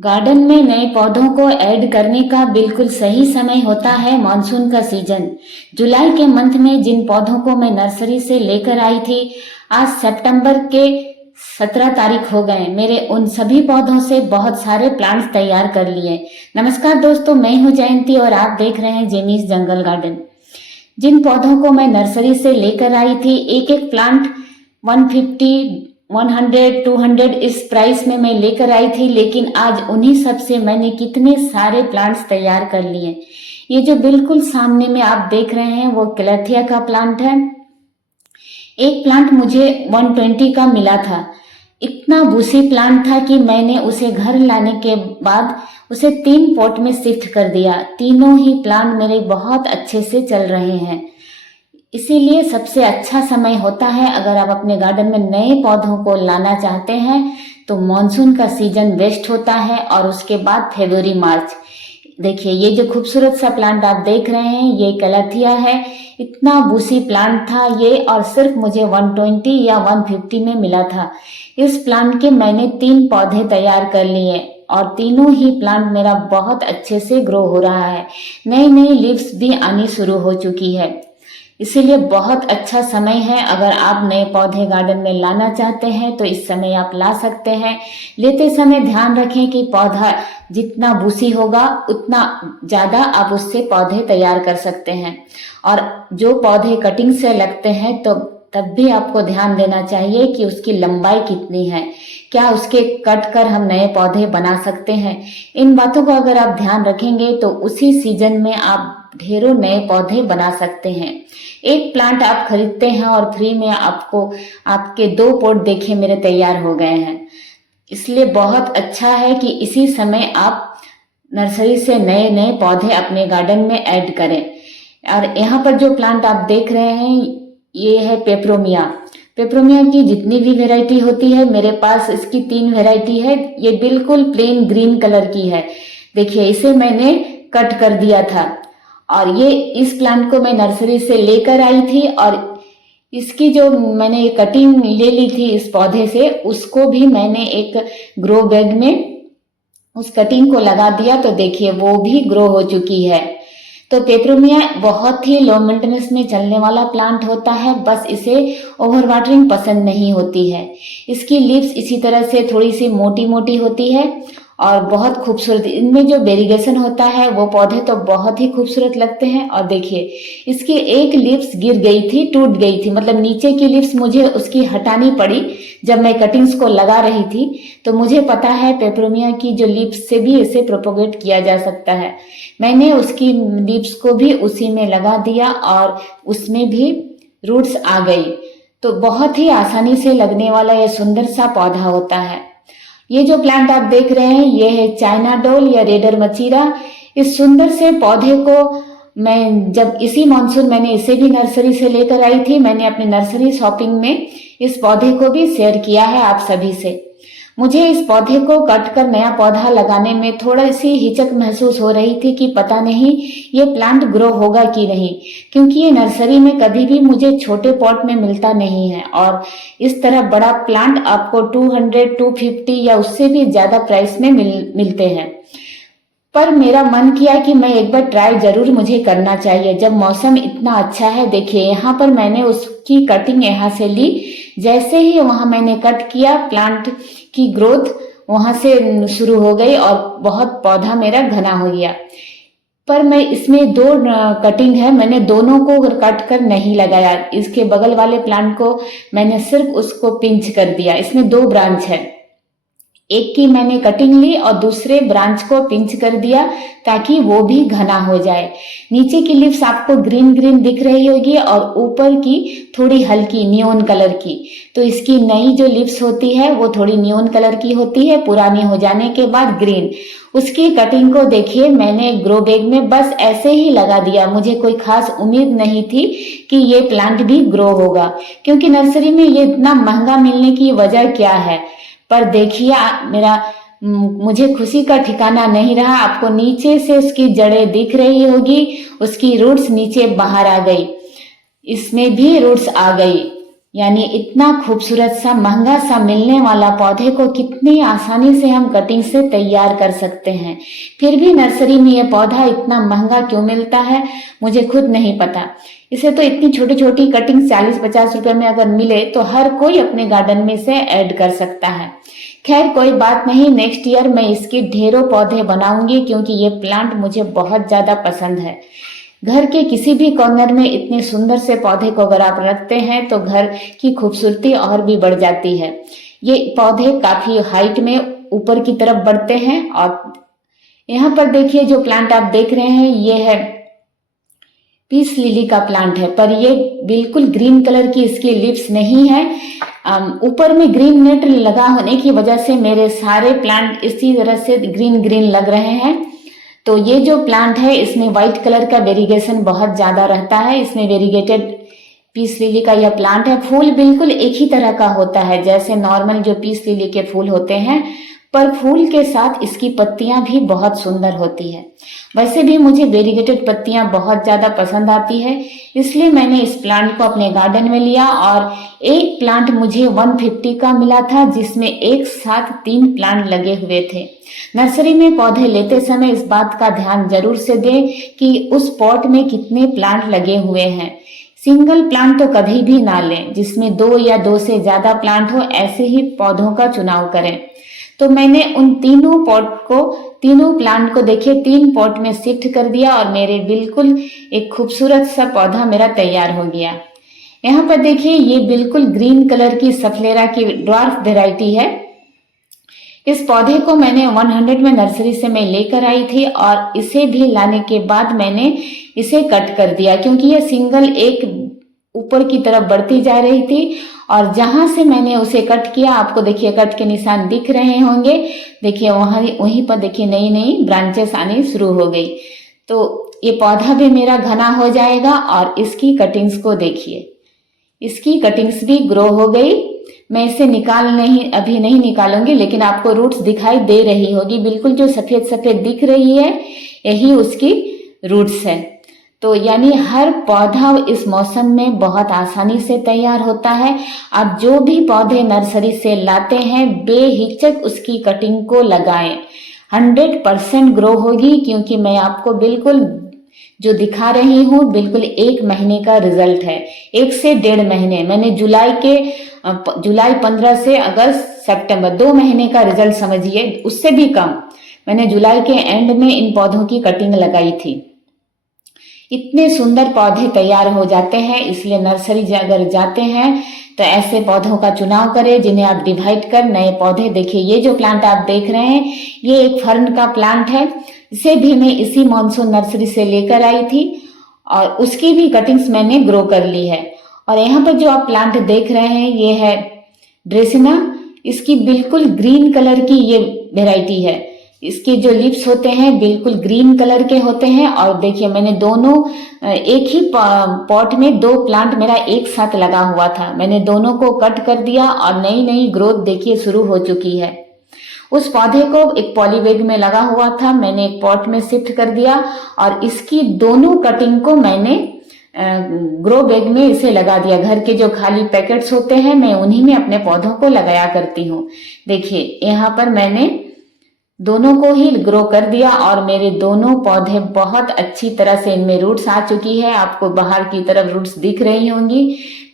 Garden में नए पौधों को ऐड करने का बिल्कुल सही समय होता है मानसून का सीजन। जुलाई के मंथ में जिन पौधों को मैं नर्सरी से लेकर आई थी, आज सितंबर के 17 तारीख हो गए। मेरे उन सभी पौधों से बहुत सारे प्लांट्स तैयार कर लिए। नमस्कार दोस्तों, मैं हूँ जयंती और आप देख रहे हैं जेमीज जंगल गार्डन। जिन पौधों को मैं नर्सरी से लेकर आई थी, एक एक प्लांट 150 100 200 इस प्राइस में मैं लेकर आई थी, लेकिन आज उन्हीं सब से मैंने कितने सारे प्लांट्स तैयार कर लिए। ये जो बिल्कुल सामने में आप देख रहे हैं वो कैलेथिया का प्लांट है। एक प्लांट मुझे 120 का मिला था। इतना बूसी प्लांट था कि मैंने उसे घर लाने के बाद उसे 3 पॉट में शिफ्ट कर दिया। तीनों ही प्लांट मेरे बहुत अच्छे से चल रहे हैं। इसीलिए सबसे अच्छा समय होता है, अगर आप अपने गार्डन में नए पौधों को लाना चाहते हैं तो मॉनसून का सीजन बेस्ट होता है, और उसके बाद फरवरी मार्च। देखिए ये जो खूबसूरत सा प्लांट आप देख रहे हैं ये कैलेथिया है। इतना बूसी प्लांट था ये, और सिर्फ मुझे 120 या 150 में मिला था। इस प्लांट के मैंने 3 पौधे तैयार कर लिए और तीनों ही प्लांट मेरा बहुत अच्छे से ग्रो हो रहा है। नई नई लीव्स भी आनी शुरू हो चुकी है। इसीलिए बहुत अच्छा समय है, अगर आप नए पौधे गार्डन में लाना चाहते हैं तो इस समय आप ला सकते हैं। लेते समय ध्यान रखें कि पौधा जितना बूसी होगा उतना ज़्यादा आप उससे पौधे तैयार कर सकते हैं। और जो पौधे कटिंग से लगते हैं तो तब भी आपको ध्यान देना चाहिए कि उसकी लंबाई कितनी है, क्या उसके कट कर हम नए पौधे बना सकते हैं। इन बातों को अगर आप ध्यान रखेंगे तो उसी सीजन में आप ढेरों नए पौधे बना सकते हैं। एक प्लांट आप खरीदते हैं और फ्री में आपको आपके 2 पॉट देखे मेरे तैयार हो गए हैं। इसलिए बहुत अच्छा है कि इसी समय आप नर्सरी से नए नए पौधे अपने गार्डन में ऐड करें। और यहाँ पर जो प्लांट आप देख रहे हैं ये है पेपरोमिया। पेपरोमिया की जितनी भी वैरायटी होती है मेरे पास इसकी 3 वैरायटी है। ये बिल्कुल प्लेन ग्रीन कलर की है। देखिए इसे मैंने कट कर दिया था, और ये इस प्लांट को मैं नर्सरी से लेकर आई थी, और इसकी जो मैंने कटिंग ले ली थी इस पौधे से, उसको भी मैंने एक ग्रो बैग में उस कटिंग को लगा दिया, तो देखिए वो भी ग्रो हो चुकी है। तो पेपरोमिया बहुत ही लो मेंटेनेंस में चलने वाला प्लांट होता है, बस इसे ओवर वाटरिंग पसंद नहीं होती है। इसकी लीव्स इसी तरह से थोड़ी सी मोटी मोटी होती है और बहुत खूबसूरत, इनमें जो वेरिगेशन होता है वो पौधे तो बहुत ही खूबसूरत लगते हैं। और देखिए इसकी एक लीव्स गिर गई थी, टूट गई थी, मतलब नीचे की लीव्स मुझे उसकी हटानी पड़ी जब मैं कटिंग्स को लगा रही थी। तो मुझे पता है पेपरोमिया की जो लीव्स से भी इसे प्रोपोगेट किया जा सकता है। मैंने उसकी लीव्स को भी उसी में लगा दिया और उसमें भी रूट्स आ गई। तो बहुत ही आसानी से लगने वाला यह सुंदर सा पौधा होता है। ये जो प्लांट आप देख रहे हैं ये है चाइना डोल या रेडर मचीरा। इस सुंदर से पौधे को मैं जब इसी मानसून मैंने इसे भी नर्सरी से लेकर आई थी। मैंने अपनी नर्सरी शॉपिंग में इस पौधे को भी शेयर किया है आप सभी से। मुझे इस पौधे को कट कर नया पौधा लगाने में थोड़ा सी हिचक महसूस हो रही थी कि पता नहीं ये प्लांट ग्रो होगा कि नहीं, क्योंकि ये नर्सरी में कभी भी मुझे छोटे पॉट में मिलता नहीं है, और इस तरह बड़ा प्लांट आपको 200 250 या उससे भी ज्यादा प्राइस में मिलते हैं। पर मेरा मन किया कि मैं एक बार ट्राई जरूर मुझे करना चाहिए जब मौसम इतना अच्छा है। देखिए यहाँ पर मैंने उसकी कटिंग यहाँ से ली, जैसे ही वहां मैंने कट किया प्लांट की ग्रोथ वहां से शुरू हो गई और बहुत पौधा मेरा घना हो गया। पर मैं इसमें 2 कटिंग है, मैंने दोनों को कट कर नहीं लगाया। इसके बगल वाले प्लांट को मैंने सिर्फ उसको पिंच कर दिया। इसमें 2 ब्रांच है, एक की मैंने कटिंग ली और दूसरे ब्रांच को पिंच कर दिया ताकि वो भी घना हो जाए। नीचे की लीव्स आपको ग्रीन ग्रीन दिख रही होगी और ऊपर की थोड़ी हल्की नियोन कलर की। तो इसकी नई जो लीव्स होती है वो थोड़ी नियोन कलर की होती है, पुरानी हो जाने के बाद ग्रीन। उसकी कटिंग को देखिए मैंने ग्रो बैग में बस ऐसे ही लगा दिया। मुझे कोई खास उम्मीद नहीं थी कि ये प्लांट भी ग्रो होगा, क्योंकि नर्सरी में ये इतना महंगा मिलने की वजह क्या है। पर देखिए मुझे खुशी का ठिकाना नहीं रहा। आपको नीचे से उसकी जड़ें दिख रही होगी, उसकी रूट्स नीचे बाहर आ गई, इसमें भी रूट्स आ गई। यानी इतना खूबसूरत सा महंगा सा मिलने वाला पौधे को कितनी आसानी से हम कटिंग से तैयार कर सकते हैं। फिर भी नर्सरी में यह पौधा इतना महंगा क्यों मिलता है मुझे खुद नहीं पता। इसे तो इतनी छोटी छोटी कटिंग 40-50 रुपए में अगर मिले तो हर कोई अपने गार्डन में से ऐड कर सकता है। खैर कोई बात नहीं, नेक्स्ट ईयर मैं इसके ढेरों पौधे बनाऊंगी क्योंकि ये प्लांट मुझे बहुत ज्यादा पसंद है। घर के किसी भी कॉर्नर में इतने सुंदर से पौधे को अगर आप रखते हैं तो घर की खूबसूरती और भी बढ़ जाती है। ये पौधे काफी हाइट में ऊपर की तरफ बढ़ते हैं। और यहाँ पर देखिए जो प्लांट आप देख रहे हैं ये है पीस लिली का प्लांट है, पर ये बिल्कुल ग्रीन कलर की इसकी लिप्स नहीं है। ऊपर में ग्रीन नेट लगा होने की वजह से मेरे सारे प्लांट इसी तरह से ग्रीन ग्रीन लग रहे हैं। तो ये जो प्लांट है इसमें व्हाइट कलर का वेरिगेशन बहुत ज्यादा रहता है। इसमें वेरिगेटेड पीस लिली का यह प्लांट है। फूल बिल्कुल एक ही तरह का होता है जैसे नॉर्मल जो पीस लिली के फूल होते हैं, पर फूल के साथ इसकी पत्तियां भी बहुत सुंदर होती है। वैसे भी मुझे वेरिगेटेड पत्तियां बहुत ज्यादा पसंद आती है, इसलिए मैंने इस प्लांट को अपने गार्डन में लिया। और एक प्लांट मुझे 150 का मिला था जिसमें एक साथ 3 प्लांट लगे हुए थे। नर्सरी में पौधे लेते समय इस बात का ध्यान जरूर से दें कि उस पॉट में कितने प्लांट लगे हुए हैं। सिंगल प्लांट तो कभी भी ना लें, जिसमें 2 या 2 से ज्यादा प्लांट हो, ऐसे ही पौधों का चुनाव करें। तो मैंने उन तीनों प्लांट को देखिए 3 पॉट में शिफ्ट कर दिया और मेरे बिल्कुल एक खूबसूरत सा पौधा मेरा तैयार हो गया। यहाँ पर देखिए ये बिल्कुल ग्रीन कलर की सफलेरा की ड्वार्फ वेराइटी है। इस पौधे को मैंने 100 में नर्सरी से मैं लेकर आई थी और इसे भी लाने के बाद मैंने इसे कट कर दिया क्योंकि यह सिंगल एक ऊपर की तरफ बढ़ती जा रही थी। और जहां से मैंने उसे कट किया, आपको देखिए कट के निशान दिख रहे होंगे, देखिए वहीं पर देखिए नई नई ब्रांचेस आनी शुरू हो गई। तो ये पौधा भी मेरा घना हो जाएगा। और इसकी कटिंग्स को देखिए, इसकी कटिंग्स भी ग्रो हो गई। मैं इसे अभी नहीं निकालूंगी, लेकिन आपको रूट्स दिखाई दे रही होगी। बिल्कुल जो सफेद सफेद दिख रही है यही उसकी रूट्स है। तो यानी हर पौधा इस मौसम में बहुत आसानी से तैयार होता है। आप जो भी पौधे नर्सरी से लाते हैं बेहिचक उसकी कटिंग को लगाएं, 100% ग्रो होगी। क्योंकि मैं आपको बिल्कुल जो दिखा रही हूँ बिल्कुल 1 महीने का रिजल्ट है, 1 से 1.5 महीने। मैंने जुलाई 15 से अगस्त सितंबर 2 महीने का रिजल्ट समझिए, उससे भी कम। मैंने जुलाई के एंड में इन पौधों की कटिंग लगाई थी। इतने सुंदर पौधे तैयार हो जाते हैं। इसलिए नर्सरी अगर जाते हैं तो ऐसे पौधों का चुनाव करें जिन्हें आप डिवाइड कर नए पौधे। देखिए ये जो प्लांट आप देख रहे हैं ये एक फर्न का प्लांट है। इसे भी मैं इसी मॉनसून नर्सरी से लेकर आई थी और उसकी भी कटिंग्स मैंने ग्रो कर ली है। और यहाँ पर जो आप प्लांट देख रहे हैं ये है ड्रेसिना। इसकी बिल्कुल ग्रीन कलर की ये वेराइटी है। इसके जो लिप्स होते हैं बिल्कुल ग्रीन कलर के होते हैं। और देखिए मैंने दोनों एक ही पॉट में 2 प्लांट मेरा एक साथ लगा हुआ था। मैंने दोनों को कट कर दिया और नई नई ग्रोथ देखिए शुरू हो चुकी है। उस पौधे को एक पॉली बैग में लगा हुआ था, मैंने एक पॉट में शिफ्ट कर दिया और इसकी दोनों कटिंग को मैंने ग्रो बैग में इसे लगा दिया। घर के जो खाली पैकेट्स होते हैं मैं उन्हीं में अपने पौधों को लगाया करती हूँ। देखिए यहाँ पर मैंने दोनों को ही ग्रो कर दिया और मेरे दोनों पौधे बहुत अच्छी तरह से इनमें रूट्स आ चुकी है। आपको बाहर की तरफ रूट्स दिख रही होंगी,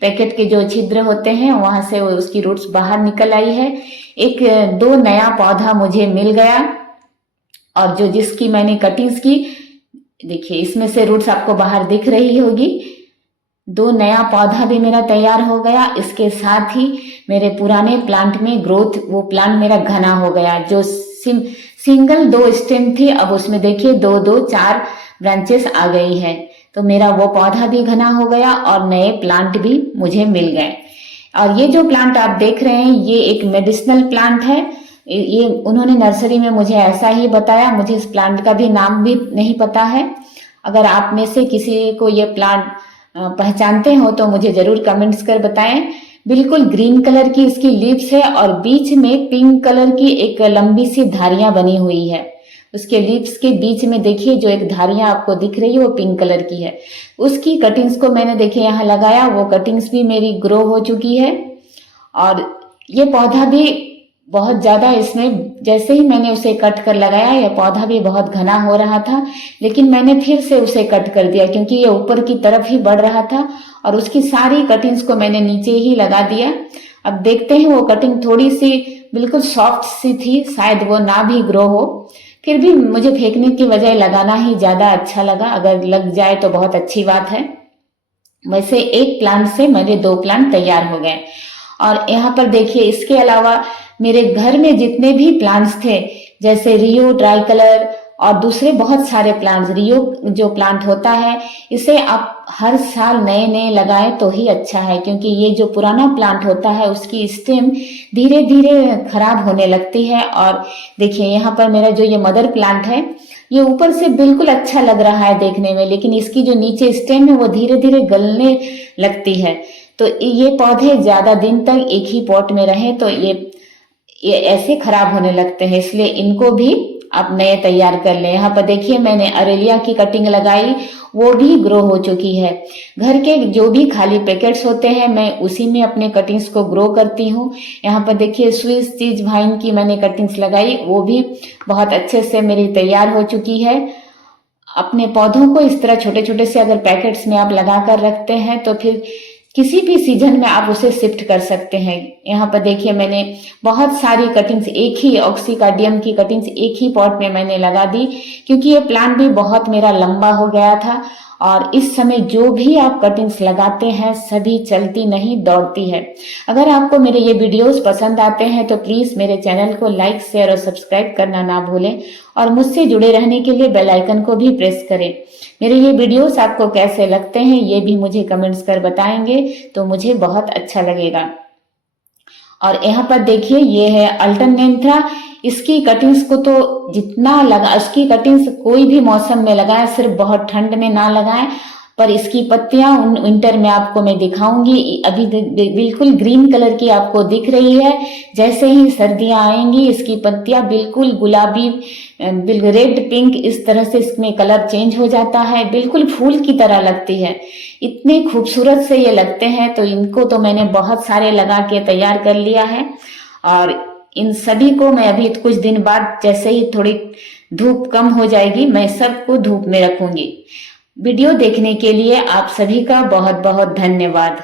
पैकेट के जो छिद्र होते हैं वहां से उसकी रूट्स बाहर निकल आई है। 1-2 नया पौधा मुझे मिल गया और जो जिसकी मैंने कटिंग्स की, देखिए इसमें से रूट्स आपको बाहर दिख रही होगी। 2 नया पौधा भी मेरा तैयार हो गया। इसके साथ ही मेरे पुराने प्लांट में ग्रोथ, वो प्लांट मेरा घना हो गया। जो सिंगल 2 स्टेम थी अब उसमें देखिए 2-2 4 ब्रांचेस आ गई है। तो मेरा वो पौधा भी घना हो गया और नए प्लांट भी मुझे मिल गए। और ये जो प्लांट आप देख रहे हैं ये एक मेडिसिनल प्लांट है। ये उन्होंने नर्सरी में मुझे ऐसा ही बताया, मुझे इस प्लांट का भी नाम भी नहीं पता है। अगर आप में से किसी को ये प्लांट पहचानते हो तो मुझे जरूर कमेंट्स कर बताएं। बिल्कुल ग्रीन कलर की इसकी लीव्स है और बीच में पिंक कलर की एक लंबी सी धारियां बनी हुई है। उसके लिप्स के बीच में देखिए जो एक धारियां आपको दिख रही है वो पिंक कलर की है। उसकी कटिंग्स को मैंने देखिए यहाँ लगाया, वो कटिंग्स भी मेरी ग्रो हो चुकी है। और ये पौधा भी बहुत ज्यादा, इसमें जैसे ही मैंने उसे कट कर लगाया यह पौधा भी बहुत घना हो रहा था, लेकिन मैंने फिर से उसे कट कर दिया क्योंकि ये ऊपर की तरफ ही बढ़ रहा था और उसकी सारी कटिंग्स को मैंने नीचे ही लगा दिया। अब देखते हैं, वो कटिंग थोड़ी सी बिल्कुल सॉफ्ट सी थी, शायद वो ना भी ग्रो हो, फिर भी मुझे फेंकने की बजाय लगाना ही ज्यादा अच्छा लगा। अगर लग जाए तो बहुत अच्छी बात है। वैसे एक प्लांट से मेरे 2 प्लांट तैयार हो गए। और यहाँ पर देखिए, इसके अलावा मेरे घर में जितने भी प्लांट्स थे, जैसे रियो ट्राई कलर और दूसरे बहुत सारे प्लांट्स, रियो जो प्लांट होता है इसे आप हर साल नए नए लगाएं तो ही अच्छा है, क्योंकि ये जो पुराना प्लांट होता है उसकी स्टेम धीरे धीरे खराब होने लगती है। और देखिए यहाँ पर मेरा जो ये मदर प्लांट है, ये ऊपर से बिल्कुल अच्छा लग रहा है देखने में, लेकिन इसकी जो नीचे स्टेम है वो धीरे धीरे गलने लगती है। तो ये पौधे ज्यादा दिन तक एक ही पॉट में रहे तो ये ऐसे खराब होने लगते हैं, इसलिए इनको भी आप नए तैयार कर लें। यहाँ पर देखिए मैंने अरेलिया की कटिंग लगाई, वो भी ग्रो हो चुकी है। घर के जो भी खाली पैकेट्स होते हैं मैं उसी में अपने कटिंग्स को ग्रो करती हूँ। यहाँ पर देखिए स्विस चीज वाइन की मैंने कटिंग्स लगाई, वो भी बहुत अच्छे से मेरी तैयार हो चुकी है। अपने पौधों को इस तरह छोटे छोटे से अगर पैकेट्स में आप लगा कर रखते हैं तो फिर किसी भी सीजन में आप उसे शिफ्ट कर सकते हैं। यहाँ पर देखिए मैंने बहुत सारी कटिंग्स, एक ही ऑक्सीकार्डियम की कटिंग्स एक ही पॉट में मैंने लगा दी, क्योंकि ये प्लांट भी बहुत मेरा लंबा हो गया था। और इस समय जो भी आप कटिंग्स लगाते हैं सभी चलती नहीं दौड़ती है। अगर आपको मेरे ये वीडियोस पसंद आते हैं तो प्लीज मेरे चैनल को लाइक शेयर और सब्सक्राइब करना ना भूलें और मुझसे जुड़े रहने के लिए बेल आइकन को भी प्रेस करें। मेरे ये वीडियोस आपको कैसे लगते हैं ये भी मुझे कमेंट्स कर बताएंगे तो मुझे बहुत अच्छा लगेगा। और यहाँ पर देखिए ये है अल्टरनेंथ्रा, इसकी कटिंग्स को तो जितना लगा, इसकी कटिंग्स कोई भी मौसम में लगाएं, सिर्फ बहुत ठंड में ना लगाएं। पर इसकी पत्तियां विंटर में आपको मैं दिखाऊंगी, अभी बिल्कुल ग्रीन कलर की आपको दिख रही है। जैसे ही सर्दियां आएंगी इसकी पत्तियां बिल्कुल गुलाबी, बिल्कुल रेड पिंक, इस तरह से इसमें कलर चेंज हो जाता है, बिल्कुल फूल की तरह लगती है। इतने खूबसूरत से ये लगते हैं, तो इनको तो मैंने बहुत सारे लगा के तैयार कर लिया है। और इन सभी को मैं अभी कुछ दिन बाद जैसे ही थोड़ी धूप कम हो जाएगी मैं सबको धूप में रखूंगी। वीडियो देखने के लिए आप सभी का बहुत बहुत धन्यवाद।